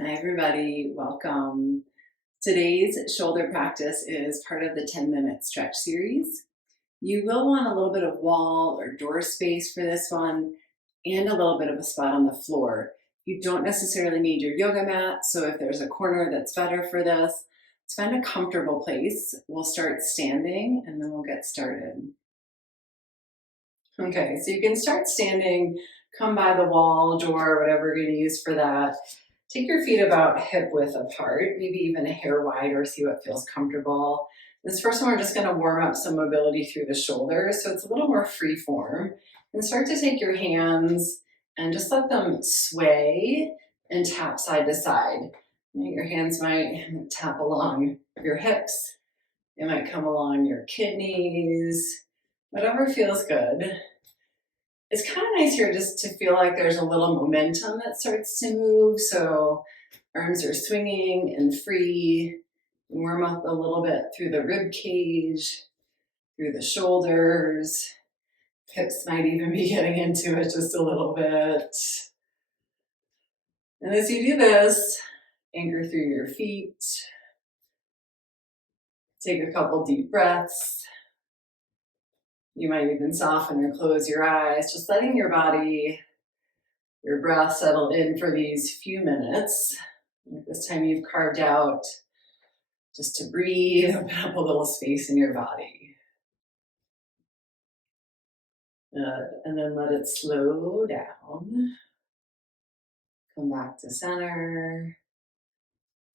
Hi everybody, welcome. Today's shoulder practice is part of the 10-minute stretch series. You will want a little bit of wall or door space for this one and a little bit of a spot on the floor. You don't necessarily need your yoga mat, so if there's a corner that's better for this, let's find a comfortable place. We'll start standing and then we'll get started. Okay, so you can start standing, come by the wall, door, whatever you're going to use for that. Take your feet about hip width apart, maybe even a hair wider, see what feels comfortable. This first one, we're just going to warm up some mobility through the shoulders, so it's a little more free form. And start to take your hands and just let them sway and tap side to side. Your hands might tap along your hips. It might come along your kidneys, whatever feels good. It's kind of nice here just to feel like there's a little momentum that starts to move. So arms are swinging and free. Warm up a little bit through the rib cage, through the shoulders. Hips might even be getting into it just a little bit. And as you do this, anchor through your feet. Take a couple deep breaths. You might even soften or close your eyes, just letting your body, your breath settle in for these few minutes. This time you've carved out just to breathe, open up a little space in your body. Good. And then let it slow down. Come back to center.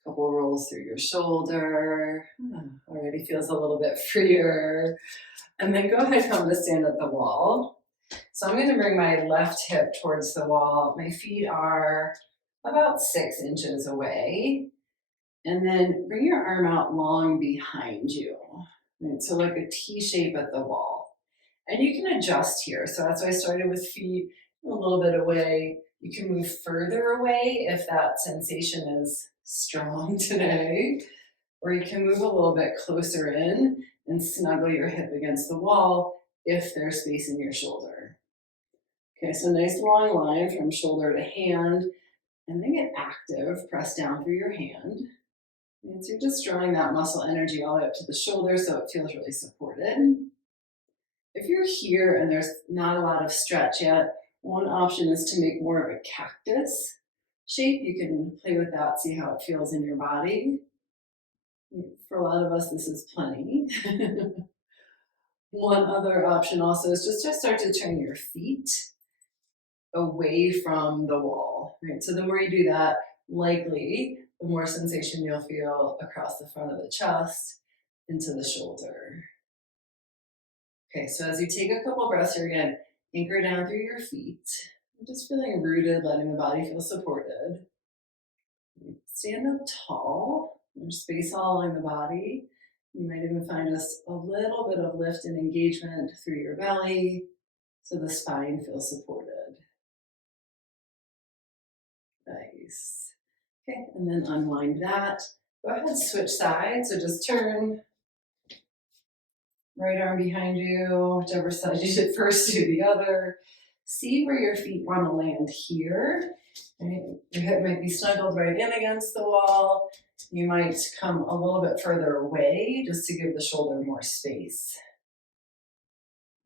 Couple rolls through your shoulder. Already feels a little bit freer. And then go ahead, come to stand at the wall. So I'm going to bring my left hip towards the wall. My feet are about 6 inches away. And then bring your arm out long behind you. Right, so like a T shape at the wall. And you can adjust here. So that's why I started with feet a little bit away. You can move further away if that sensation is strong today. Or you can move a little bit closer in and snuggle your hip against the wall if there's space in your shoulder. Okay, so nice long line from shoulder to hand, and then get active. Press down through your hand. And so you're just drawing that muscle energy all the way up to the shoulder so it feels really supported. If you're here and there's not a lot of stretch yet, one option is to make more of a cactus shape. You can play with that, see how it feels in your body. For a lot of us, this is plenty. One other option also is just to start to turn your feet away from the wall, right? So the more you do that, likely the more sensation you'll feel across the front of the chest into the shoulder. Okay, so as you take a couple breaths here again, anchor down through your feet. Just feeling rooted, letting the body feel supported. Stand up tall. There's space all along the body. You might even find just a little bit of lift and engagement through your belly so the spine feels supported. Nice. Okay, and then unwind that. Go ahead, switch sides. So just turn. Right arm behind you, whichever side you did first, do the other. See where your feet want to land here. Right? Your hip might be snuggled right in against the wall. You might come a little bit further away just to give the shoulder more space.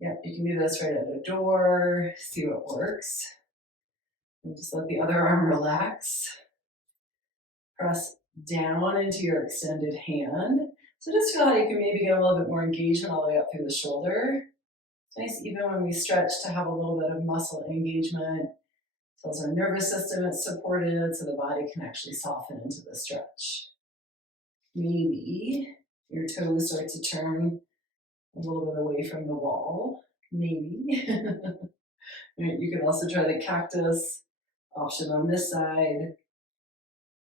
Yep, you can do this right at a door, see what works. And just let the other arm relax. Press down into your extended hand. So just feel how you can maybe get a little bit more engagement all the way up through the shoulder. It's nice even when we stretch to have a little bit of muscle engagement. Tells our nervous system it's supported so the body can actually soften into the stretch. Maybe your toes start to turn a little bit away from the wall. Maybe. You can also try the cactus option on this side.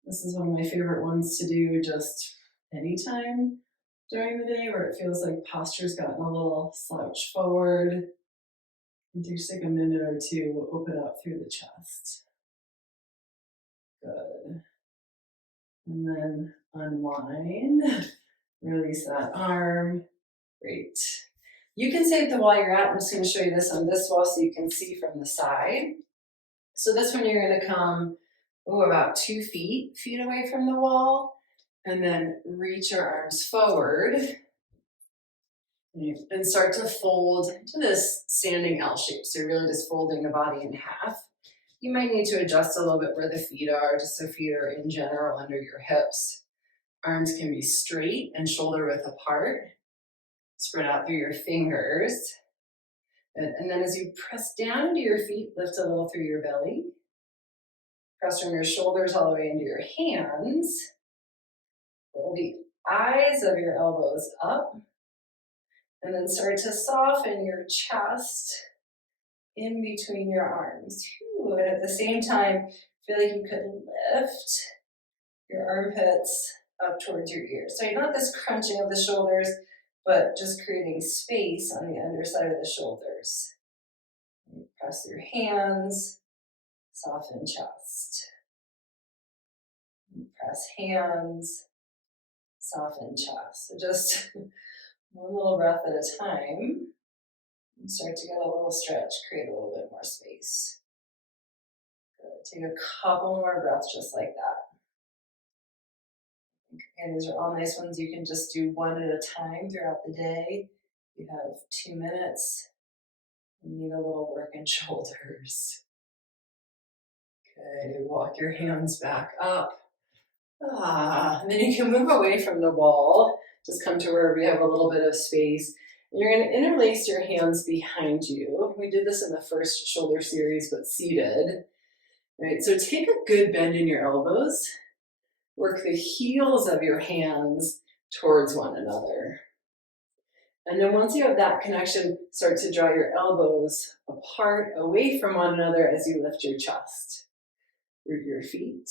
This is one of my favorite ones to do just anytime during the day where it feels like posture's gotten a little slouch forward. And just take a minute or two, open up through the chest. Good. And then unwind, release that arm. Great. You can stay at the wall you're at. I'm just going to show you this on this wall so you can see from the side. So this one you're going to come about 2 feet away from the wall, and then reach your arms forward and start to fold to this standing L shape. So you're really just folding the body in half. You might need to adjust a little bit where the feet are, just so feet are in general under your hips. Arms can be straight and shoulder width apart. Spread out through your fingers. And then as you press down into your feet, lift a little through your belly. Press from your shoulders all the way into your hands. Roll the eyes of your elbows up. And then start to soften your chest in between your arms. And at the same time, feel like you could lift your armpits up towards your ears. So you're not this crunching of the shoulders, but just creating space on the underside of the shoulders. Press your hands, soften chest. Press hands, soften chest. So just one little breath at a time. And start to get a little stretch, create a little bit more space. Good. Take a couple more breaths just like that. And these are all nice ones. You can just do one at a time throughout the day. You have 2 minutes. You need a little work in shoulders. Okay, walk your hands back up. And then you can move away from the wall. Just come to where we have a little bit of space. And you're going to interlace your hands behind you. We did this in the first shoulder series, but seated. Right, so take a good bend in your elbows. Work the heels of your hands towards one another. And then once you have that connection, start to draw your elbows apart, away from one another as you lift your chest. Root your feet.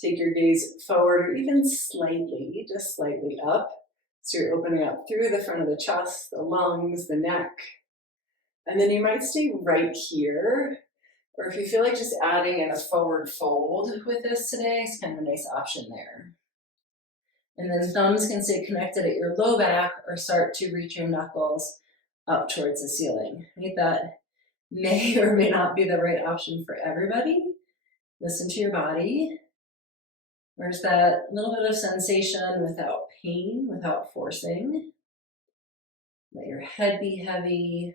Take your gaze forward or even slightly, just slightly up. So you're opening up through the front of the chest, the lungs, the neck. And then you might stay right here. Or if you feel like just adding in a forward fold with this today, it's kind of a nice option there. And then thumbs can stay connected at your low back or start to reach your knuckles up towards the ceiling. Right? That may or may not be the right option for everybody. Listen to your body. Where's that little bit of sensation without pain, without forcing? Let your head be heavy,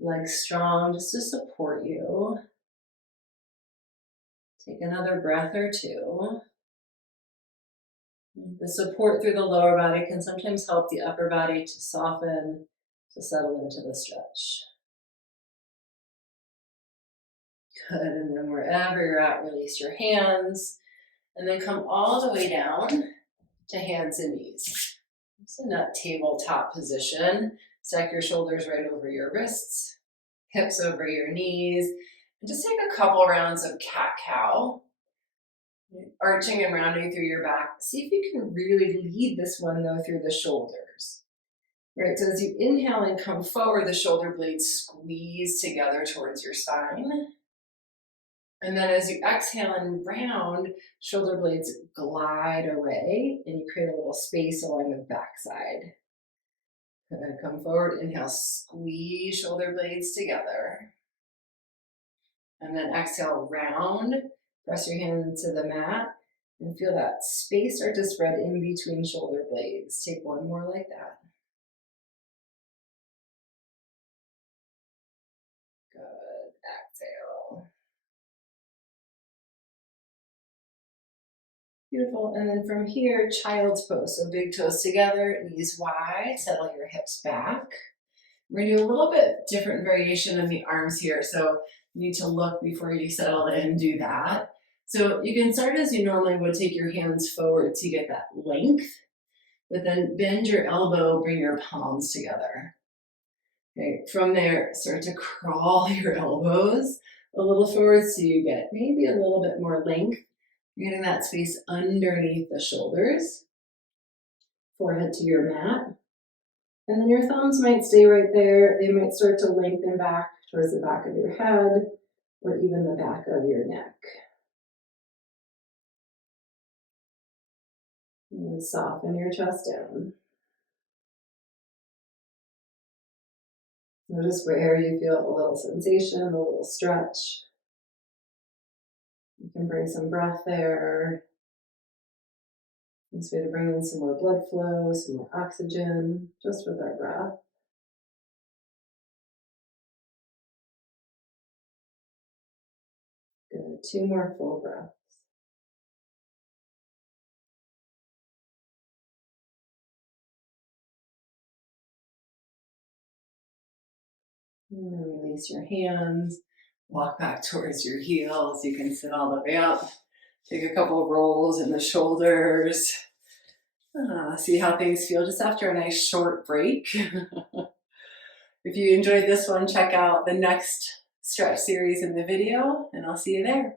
legs strong, just to support you. Take another breath or two. The support through the lower body can sometimes help the upper body to soften, to settle into the stretch. Good, and then wherever you're at, release your hands, and then come all the way down to hands and knees. It's in that tabletop position. Stack your shoulders right over your wrists, hips over your knees, and just take a couple rounds of cat-cow. Arching and rounding through your back. See if you can really lead this one though through the shoulders. Right, so as you inhale and come forward, the shoulder blades squeeze together towards your spine. And then as you exhale and round, shoulder blades glide away and you create a little space along the backside. And then come forward, inhale, squeeze shoulder blades together. And then exhale, round. Press your hands into the mat and feel that space start to spread in between shoulder blades. Take one more like that. Good. Exhale. Beautiful. And then from here, child's pose. So big toes together, knees wide, settle your hips back. We're going to do a little bit different variation of the arms here. So you need to look before you settle in and do that. So you can start as you normally would, take your hands forward to get that length, but then bend your elbow, bring your palms together. Okay, from there, start to crawl your elbows a little forward so you get maybe a little bit more length. You're getting that space underneath the shoulders, forehead to your mat. And then your thumbs might stay right there. They might start to lengthen back towards the back of your head or even the back of your neck. And soften your chest down. Notice where you feel a little sensation, a little stretch. You can bring some breath there. Nice way to bring in some more blood flow, some more oxygen, just with our breath. Good. 2 more full breaths. And then release your hands. Walk back towards your heels. You can sit all the way up. Take a couple of rolls in the shoulders. See how things feel just after a nice short break. If you enjoyed this one, check out the next stretch series in the video, and I'll see you there.